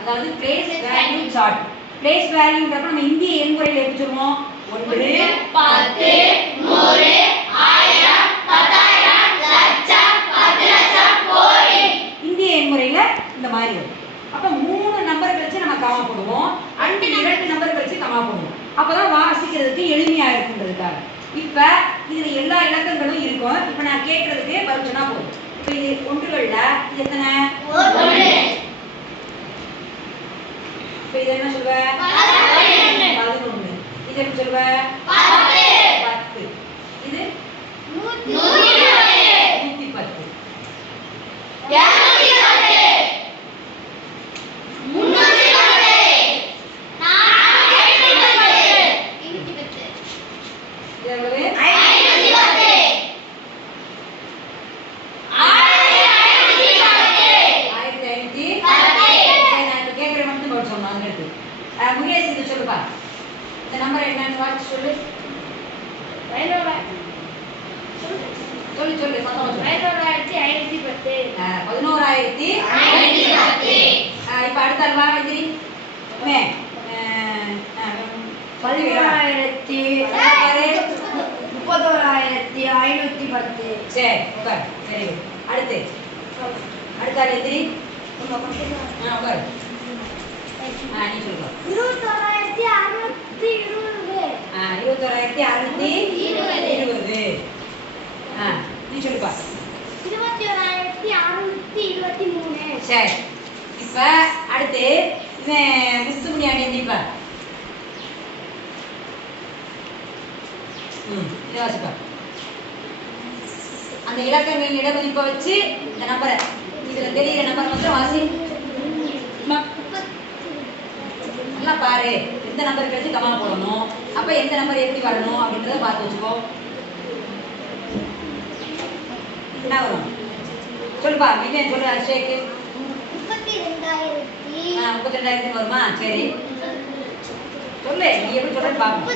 அதாவது place value chart place வேல்யூன்றப்ப நம்ம இந்திய எண் முறையில் எப்படி சொல்லுவோம்? ஒன்று பத்து நூறு ஆயிரம் பத்தாயிரம் லட்சம் பத்து லட்சம் கோடி. இந்திய எண் முறையில் இந்த மாதிரி வரும். அப்போ மூணு நம்பர் வச்சு நம்ம கமா போடுவோம். அண்டு இரண்டு நம்பர் வச்சு கமா போடுவோம். அப்போதான் வாசிக்கிறதுக்கு எளிமையாக இருக்குன்றதுக்காக இப்போ இதில் எல்லா இலக்கங்களும் இருக்கும். இப்போ நான் கேட்கறதுக்கு பதில் சொன்னால் போதும். இப்போ இது ஒன்றுகளில் இது எத்தனை ஒன்று இப்ப இது என்ன சொல்வ பதினொன்று. பதினொன்று இது எப்படி சொல்வ பத்து பத்து இது நூற்றி இருபது நூத்தி பத்து இருநூற்றி பத்து முன்னூற்றி பத்து நானூற்றி பத்து இருநூற்றி பத்து இது எவ்வளவு ஐநூற்றி பத்து ஆயிரத்தி ஐநூற்றி பத்து ஆயிரத்தி ஐநூத்தி பத்து. சரி, நான் இப்ப கேட்கற மட்டும் பதில் சொல்லணும் அதுக்கு அடுத்து அஹ், முகேஷ் இது சொல்லுப்பா இந்த நம்பர் என்னன்னு வாட்சி சொல்லு. பதினோராயிரத்தி பத்து. பதினோராயிரத்தி இப்ப அடுத்த அல்வா பதினோராயிரத்தி. முப்பத்தோராயிரத்தி ஐநூத்தி பத்து. சரி உட்கார். வெரி குட் அடுத்து. அடுத்த ஆள் எதிரி ஆ உட்கார். ஆ நீ சொல்லுங்க இருபத்தோராயிரத்தி அறுநூத்தி இருபது ஆ இருபத்தோராயிரத்தி அறுநூத்தி இருபது. ஆ நீ சொல்லுப்பா. இருபத்தி ஓராயிரத்தி அறுநூத்தி இருபத்தி மூணு. சரி. இப்ப அடுத்து முத்துமணி அணி எந்திரிப்பா ம் இதை வாசிப்பா. அந்த இலக்கங்களின் இடமதிப்பை வச்சு இந்த நம்பரை. இதுல தெரியுற நம்பர் மட்டும் வாசி. நல்லா பாரு. எந்த நம்பர் கழிச்சு கமா போடணும். அப்ப எந்த நம்பர் எப்படி வரணும் அப்படின்றத பார்த்து வச்சுக்கோ. என்ன வரும்? சொல்லுப்பா விஜயன் சொல்லு அபிஷேக் முப்பத்தி ரெண்டாயிரத்தி ஆ முப்பத்தி ரெண்டாயிரத்தி வருமா? சரி. சொல்லு நீ எப்படி சொல்றேன்னு பார்ப்போம்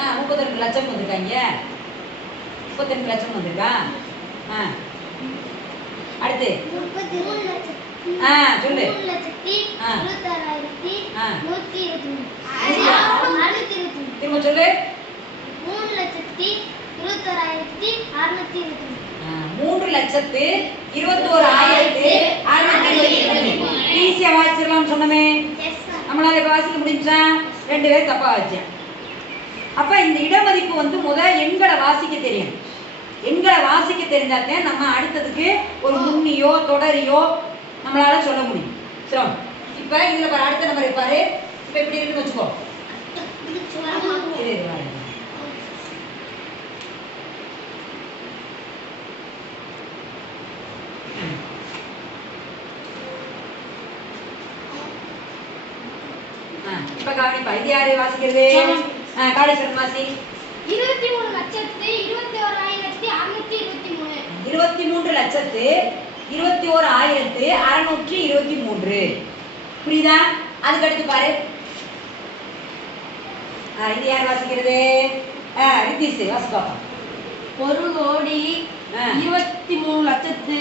ஆ முப்பத்தி ரெண்டு லட்சம் வந்திருக்காங்க. முப்பத்தி ரெண்டு லட்சம் வந்திருக்கா? ஆ. அடுத்து. முப்பத்தி மூணு லட்சத்தி ஆ, சொல்லு. இருபத்தி இருபத்தி திரும்ப சொல்லு. மூணு லட்சத்தி இருபத்தாறாயிரத்தி அறுநூத்தி இருபத்தி மூணு ஆ, மூன்று லட்சத்து இருபத்தோரு ஆயிரத்து அறுநூத்தி இருபத்தி ஈஸியா வாசிச்சிடலாம்னு சொன்னமே. நம்மளால இப்ப வாசிக்க முடிஞ்சா? ரெண்டு பேரும் தப்பா வச்சேன் அப்ப இந்த இடமதிப்பு வந்து முத எண்களை வாசிக்க தெரியும். எண்களை வாசிக்க தெரிஞ்சாத்தான் நம்ம அடுத்ததுக்கு ஒரு முன்னியோ தொடரியோ நம்மளால சொல்ல முடியும். சரி இப்ப இதுல பாரு அடுத்த நம்பர் பாரு. இப்ப இப்படி இருக்குன்னு வச்சுக்கோ. இப்ப கவனிப்பா. இது யாரு வாசிக்கிறது? ஆ, காளீஸ்வரன் வாசி. இருபத்தி மூணு லட்சத்தி இருபத்தி ஓராயிரத்தி அறுநூத்தி இருபத்தி மூணு. இருபத்தி மூன்று லட்சத்து இருபத்தி ஓரு ஆயிரத்து அறுநூற்றி இருபத்தி மூன்று. புரியுதா? அதுக்கு அடுத்து பாரு இது யார் வாசிக்கிறது? ஆ, ரித்தீஷ் வாசி பாப்பா ஒரு கோடி. இருபத்தி மூணு லட்சத்து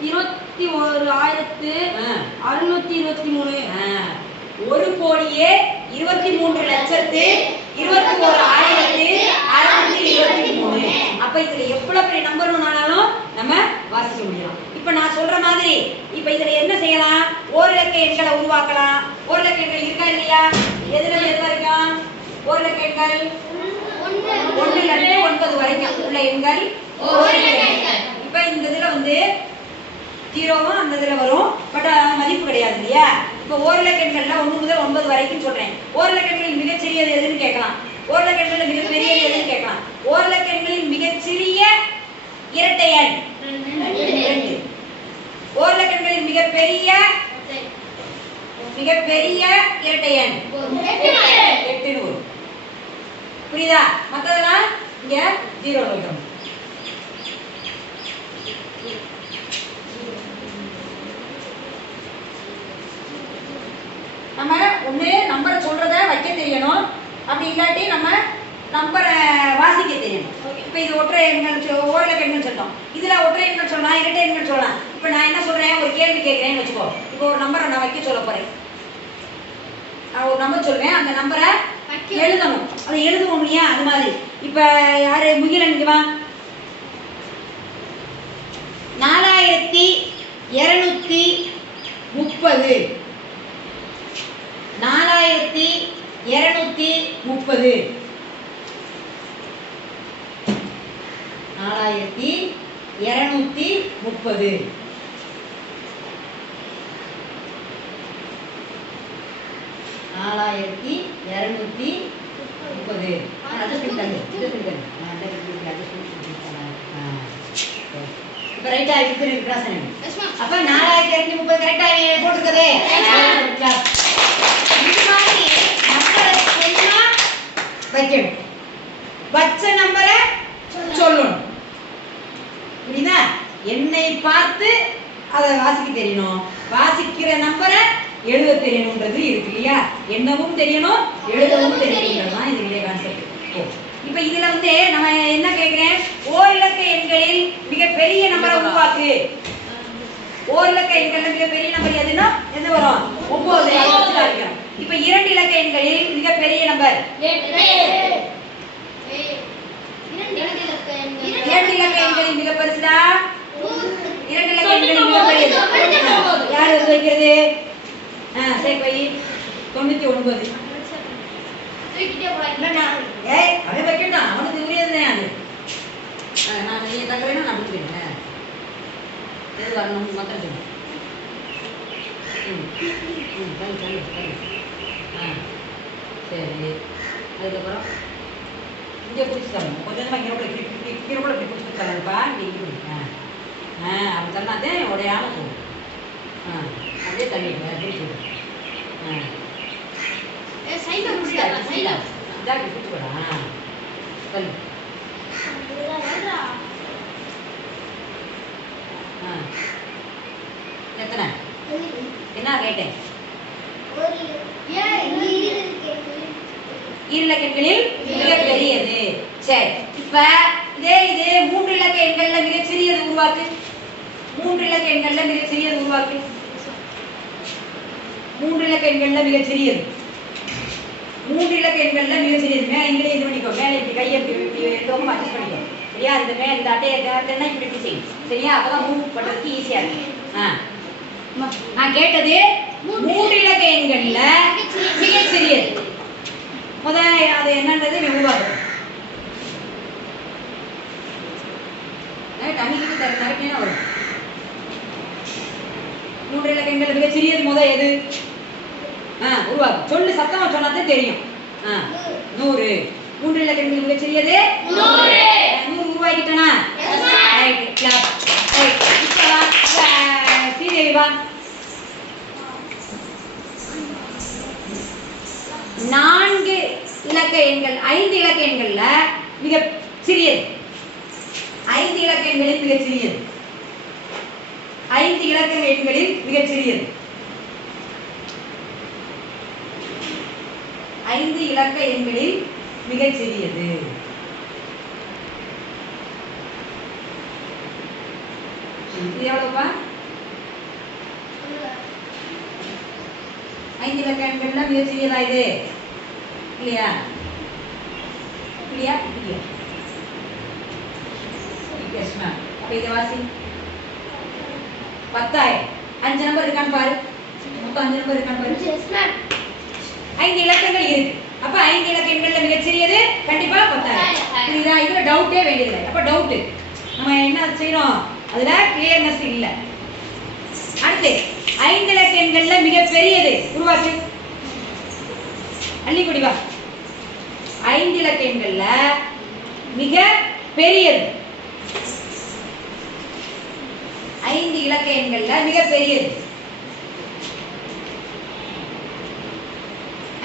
இருபத்தி ஒரு ஆயிரத்து. அறுநூத்தி இருபத்தி மூணு. ஒரு கோடியே இருபத்தி மூன்று லட்சத்து இருபத்தி ஒரு ஆயிரத்து அறுநூத்தி இருபத்தி மூணு. அப்ப இதுல எவ்வளவு பெரிய நம்பர் வேணாலும் நம்ம வாசிக்க முடியும். இப்ப நான் சொல்ற மாதிரி இப்ப இதுல என்ன செய்யலாம்? ஒரு இலக்க எண்களை உருவாக்கலாம். ஒரு இலக்க எண்கள் இருக்கா இல்லையா? எதுல இருந்து எது வரைக்கும் ஒரு இலக்க எண்கள்? ஒன்று ஒண்ணுல இருந்து ஒன்பது வரைக்கும் உள்ள எண்கள். ஒரு இலக்க. இப்ப இந்த இதுல வந்து ஜீரோவும் அந்த இதுல வரும். பட் மதிப்பு கிடையாது இல்லையா? இப்ப ஓர் இலக்கெண்கள்ல ஒண்ணு முதல் ஒன்பது வரைக்கும் சொல்றேன். ஓர் இலக்கெண்களில் மிகச்சிறியது எதுன்னு கேட்கலாம். ஓர் இலக்கெண்களில் மிகப்பெரியது எதுன்னு கேட்கலாம். ஓர் இலக்கெண்களில் மிகச்சிறிய இரட்டை. எண் இரண்டு ஓர் இலக்கெண்களில் மிகப்பெரிய மிகப்பெரிய இரட்டை எண் எட்டுன்னு வரும் புரியுதா? மத்ததெல்லாம் இங்க ஜீரோ வைக்கணும். நம்ம ஒண்ணு நம்பரை சொல்றத வைக்க தெரியணும். அப்படி இல்லாட்டி நம்ம நம்பரை வாசிக்க தெரியணும் இப்போ இது ஒற்றை எண்கள் ஓரிலக்க எண்கள் சொல்றோம் இதுல ஒற்றை எண்கள் சொல்லலாம் இரட்டை எண்கள் சொல்லலாம் இப்போ நான் என்ன சொல்றேன்? ஒரு கேள்வி கேட்குறேன்னு வச்சுக்கோ. இப்போ ஒரு நம்பரை நான் வைக்க சொல்ல போறேன். நான் ஒரு நம்பர் சொல்லுவேன் அந்த நம்பரை எழுதணும். அதை எழுதுவோம் இல்லையா? அது மாதிரி. இப்போ யாரு? முகிலன் இங்க வா. நாலாயிரத்தி இரநூத்தி முப்பது. நாலாயிரத்தி இரநூத்தி முப்பது. நாலாயிரத்தி இரநூத்தி முப்பது. நாலாயிரத்தி இரநூத்தி முப்பது. இப்போ ரைட்டா இருக்கு பிரசனை Yes, ma'am. அப்ப நாலாயிரத்தி இரநூத்தி முப்பது கரெக்டா போட்டுருக்கதே? வைக்கணும். வச்ச நம்பரை சொல்லணும். புரியுதா என்னை பார்த்து அதை வாசிக்க தெரியணும். வாசிக்கிற நம்பரை எழுத தெரியணுன்றது இருக்கு இல்லையா? என்னவும் தெரியணும் எழுதவும் தெரியணுன்றது தான் இதனுடைய கான்செப்ட் இப்போ இதுல வந்து நம்ம என்ன கேட்கிறேன்? ஓர் இலக்க எண்களில் மிகப்பெரிய நம்பரை உருவாக்கு. ஓர் இலக்க எண்கள்ல மிகப்பெரிய நம்பர் எதுனா எது வரும்? ஒன்பது. இப்ப இரண்டு இலக்க எண்களில் மிகப்பெரிய நம்பர் இரண்டு இலக்க எண்களில் மிக பெருசுடா? இரண்டு இலக்க எண்களில் மிக பெரியது. யார் வந்து வைக்கிறது ஆ சரி வை தொண்ணூத்தி ஒன்பது. ஏய் அவன் வைக்கட்டும் அவனுக்கு உரியது அது. நான் நீ தக்க வேணும் நான் கொடுத்துருக்கேன் வரணும் சொல்லு. ம் ம் ஆ சரி. அதுக்கப்புறம் இங்கே பிடிச்சி தரணும். கொஞ்சம் இங்கே இப்படி இங்கே கூட இப்படி பிடிச்சி நீ இப்படி ஆ. ஆ அப்படி தரனாதே உடையாம போகும் ஆ அப்படியே தள்ளிடுங்க பிடிச்சி ஆ. இதாக பிடிச்சி விடா ஆ. தள்ளு ஆ. எத்தனை? என்ன கேட்டேன் ஈரிலக்கெண்களில் மிக பெரியது சரி. இப்ப இதே இது மூன்று இலக்க எண்கள்ல மிக சிறியது உருவாக்கு. மூன்று இலக்க எண்கள்ல மிக சிறியது உருவாக்கு. மூன்று இலக்க எண்கள்ல மிக சிறியது மூன்று இலக்க எண்கள்ல மிக சிறியது மேல இங்கே இது பண்ணிக்கோ. மேல இப்படி கையை இப்படி இப்படி அட்ஜஸ்ட் பண்ணிக்கோ. சரியா? இந்த மேல இந்த அட்டையை தேர்ந்தா இப்படி இப்படி செய்யும் சரியா? அப்பதான் மூவ் பண்றதுக்கு ஈஸியா இருக்கு நான் கேட்டது மூன்று இலக்க எண்கள்ல மிக சிறியது முதல்ல அது என்னன்றது நீ உருவாக்கு தண்ணிக்கு தர தரப்பினா வரும் மூன்று இலக்க எண்கள் மிக சிறியது முத எது ஆ உருவாக்கு சொல்லு சத்தமா சொன்னாதான் தெரியும். நூறு. மூன்று இலக்க எண்கள் மிக சிறியது நூறு. உருவாக்கிட்டனா ஸ்ரீதேவி வா நான்கு இலக்க எண்கள் ஐந்து இலக்க எண்கள்ல மிக சிறியது ஐந்து இலக்க எண்களில் மிக சிறியது ஐந்து இலக்க எண்களில் மிக சிறியது ஐந்து இலக்க எண்களில் மிகச் சிறியது. இது எவ்வளவுப்பா ஐந்து இலக்க எண்கள்ல மிகச் சிறியதா இது? இல்லையா? இல்லையா? இல்லையா? எஸ் அப்ப இதை வாசி. பத்தாயிரம். அஞ்சு நம்பர் இருக்கான்னு பாரு. மொத்தம் அஞ்சு நம்பர் இருக்கான்னு பாரு. ஐந்து இலக்கங்கள் இருக்கு. அப்ப ஐந்து இலக்க எண்கள்ல மிகச் சிறியது கண்டிப்பா பத்தாயிரம் புரியுதா? இதுல டவுட்டே வேண்டியதில்லை. அப்ப டவுட் நம்ம என்ன செய்யறோம்? அதுல கிளியர்னஸ் இல்ல. அடுத்து ஐந்து இலக்க எண்கள்ல மிக பெரியது உருவாக்கு. அள்ளிக்குடி வா. ஐந்து இலக்க எண்கள்ல மிக பெரியது ஐந்து இலக்க எண்கள்ல மிக பெரியது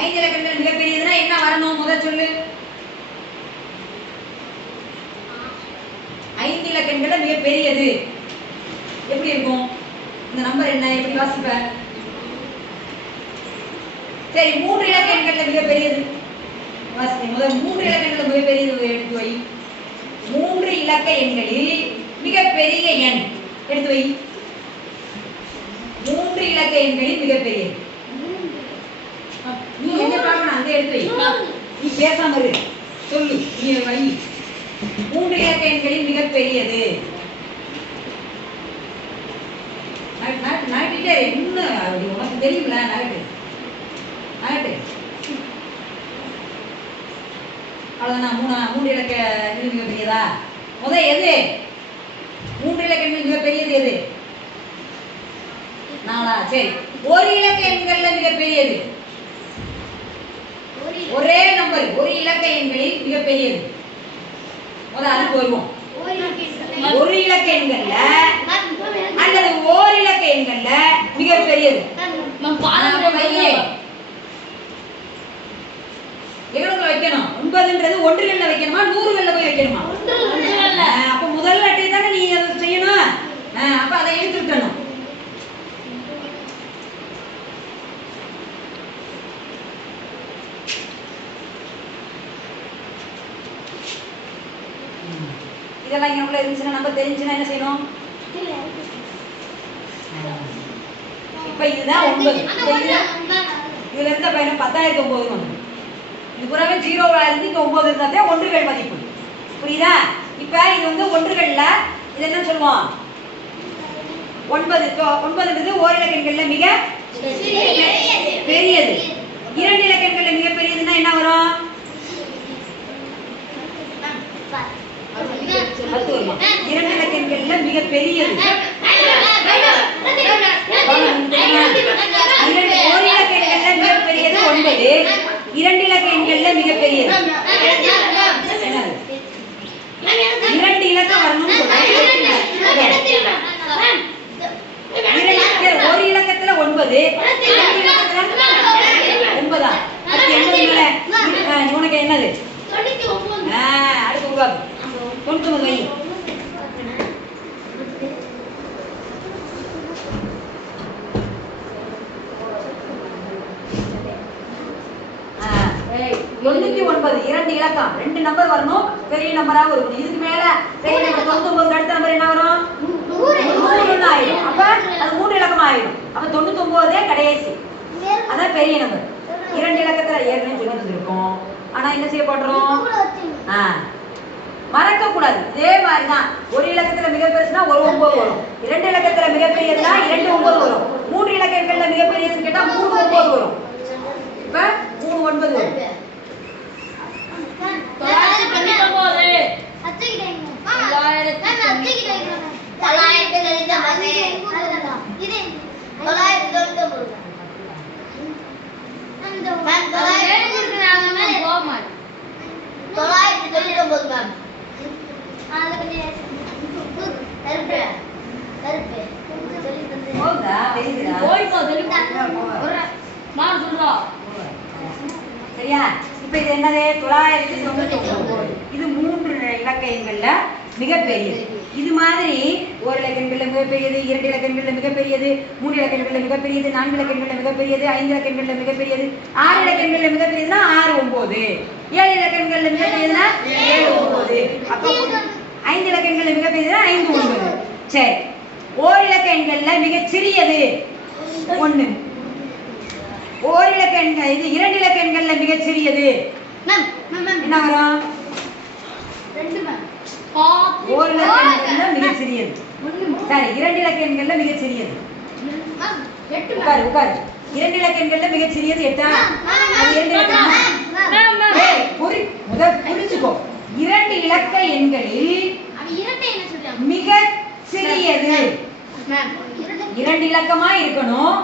ஐந்து இலக்கங்கள் மிகப்பெரியதுன்னா என்ன வரணும்? முதல் சொல்லு. ஐந்து இலக்கங்கள்ல மிக பெரியது எப்படி இருக்கும்? இந்த நம்பர் என்ன? எப்படி வாசிப்ப? சரி மூன்று இலக்க எண்கள்ல மிக பெரியது வாசி முதல் மூன்று இலக்கங்கள்ல மிக பெரியது எடுத்து வை. மூன்று இலக்க எண்களில் மிக பெரிய எண். எடுத்து வை. மூன்று இலக்க எண்களில் மிகப்பெரியது. எடுத்து வை நீ பேசாம இரு. சொல்லு நீ வை மூன்று இலக்க எண்களில் மிகப்பெரியது நகட்டு, என்ன அது உனக்கு தெரியும்ல நகட்டு நகட்டு அவ்வளோதான் மூணு மூன்று இலக்க எண்கள் மிகப்பெரியதா முத எது? மூன்று இலக்க எண்கள் மிகப்பெரியது எது? நாளா சரி. ஒரு இலக்க எண்கள்ல மிகப்பெரியது ஒரே நம்பர் ஒரு இலக்க எண்களில் மிகப்பெரியது. முத அதுக்கு வருவோம் ஒரு இலக்க எண்கள்ல அல்லது ஓர் இலக்க எண்கள்ல மிகப்பெரியது. எவ்வளவுல வைக்கணும். ஒன்பதுன்றது ஒன்றுகள்ல வைக்கணுமா? நூறுகள்ல போய் வைக்கணுமா? அப்ப முதல் அட்டை தானே நீ அதை செய்யணும். அப்ப அதை எடுத்துக்கணும் ம். இதெல்லாம் இங்க உள்ள இருந்துச்சுன்னா நம்ம தெரிஞ்சுன்னா என்ன செய்யணும்? இப்ப இதுதான் ஒன்பது. இதுல இருந்த பையன் பத்தாயிரத்தி ஒன்பது வந்து இது புறாவே ஜீரோவா இருந்து இங்க ஒன்பது இருந்தாதே ஒன்றுகள் மதிப்பு. புரியுதா? இப்ப இது வந்து ஒன்றுகள்ல இது என்ன சொல்லுவோம் ஒன்பது ஒன்பதுன்றது ஓரிலக்க எண்கள்ல மிக பெரியது. இரண்டு இலக்க எண்கள்ல மிக பெரியதுன்னா என்ன வரும் பத்து வருமா இரண்டு இலக்க மிக பெரியது இரண்டு ஒரு இலக்க எண்கள்ல மிக பெரியது ஒன்பது இரண்டு இலக்க எண்கள்ல மிக பெரியது இரண்டு இலக்கம் வரணும்னு சொல்றேன் இரண்டு- ஒரு இலக்கத்துல ஒன்பது இரண்டு இலக்கத்துல ஒன்பதா அடுத்து எண்பது மேல ஆ, உனக்கு என்னது ஆ, அடுத்து உருவாக்கு தொண்ணூத்தி ஒன்பது வை ஆ, தொண்ணூத்தி ஒன்பது இரண்டு இலக்கம் ரெண்டு நம்பர் வரணும் பெரிய நம்பரா இருக்கணும் இதுக்கு மேல பெரிய நம்பர் தொண்ணூத்தி ஒன்பது அடுத்த நம்பர் என்ன வரும்? நூறுன்னு ஆயிடும் அப்ப அது மூணு இலக்கம் ஆயிடும் அப்ப தொண்ணூத்தி ஒன்பதே கடைசி அதான் பெரிய நம்பர் இரண்டு இலக்கத்துல ஏற்கனவே சொல்லி வந்திருக்கோம் ஆனா என்ன செய்ய போடுறோம் மறக்க கூடாது. இதே மாதிரி தான் ஒரு இலக்கத்துல மிக பெருசுனா ஒரு ஒன்பது வரும். இரண்டு இலக்கத்துல மிகப்பெரியதுனா இரண்டு ஒன்பது வரும். மூன்று இலக்கங்கள்ல மிகப்பெரியதுன்னு கேட்டா மூணு ஒன்பது வரும். இப்ப மூணு ஒன்பது வரும் தொள்ளாயிரத்தி தொண்ணூத்தொன்பது தொள்ளாயிரத்தி தொண்ணூத்தி ஒன்பது மேம் கருப்பு கருப்பு சொல்லி தந்து போகுதா தெரியுதுடா போய்ப்போ தெரியுமா நான் சொல்றோம் சரியா இப்ப இது என்னது? தொள்ளாயிரத்தி தொண்ணூத்தி ஒன்பது இது மூன்று இலக்க எண்கள்ல மிகப்பெரியது. இது மாதிரி ஒரு இலக்க மிகப்பெரியது இரண்டு இலக்க மிகப்பெரியது மூணு இலக்க மிகப்பெரியது நான்கு இலக்க மிகப்பெரியது ஐந்து இலக்க மிகப்பெரியது ஆறு இலக்க மிகப்பெரியதுன்னா ஆறு ஒன்பது. ஏழு இலக்க மிகப்பெரியதுன்னா ஏழு ஒன்பது. அப்போ ஐந்து இலக்க மிகப்பெரியதுன்னா ஐந்து ஒன்பது. சரி. ஓர் இலக்க எண்கள்ல மிகச் சிறியது ஒன்று எண்கள் இது இரண்டு இலக்க எண்கள்ல மிகச் சிறியது என்ன வரும் ரெண்டு மேம் ஓர் இலக்க எண்கள்ல மிகச் சிறியது சரி இரண்டு இலக்க எண்கள்ல மிகச் சிறியது மேம் எட்டு உட்காரு உட்காரு. இரண்டு இலக்க எண்கள்ல மிகச் சிறியது எட்டா இரண்டு இலக்க புரிஞ்சுக்கோ. இரண்டு இலக்க எண்களில் மிக சிறியது இரண்டு இலக்கமா இருக்கணும்.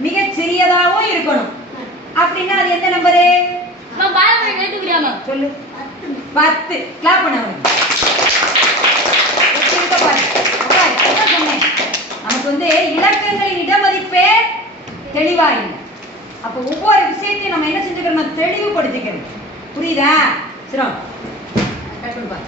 மிகச் சிறியதாகவும் இருக்கணும். அப்படின்னா அது எந்த நம்பரு சொல்லு. பத்து. கிளாப் பண்ண சொன்னேன். நமக்கு வந்து இலக்கங்களின் இடமதிப்பே தெளிவா இல்லை. அப்போ ஒவ்வொரு விஷயத்தையும் நம்ம என்ன செஞ்சுக்கணும் தெளிவுபடுத்திக்கணும் புரியுதா? சிரம். கட் பண்ணி பாரு.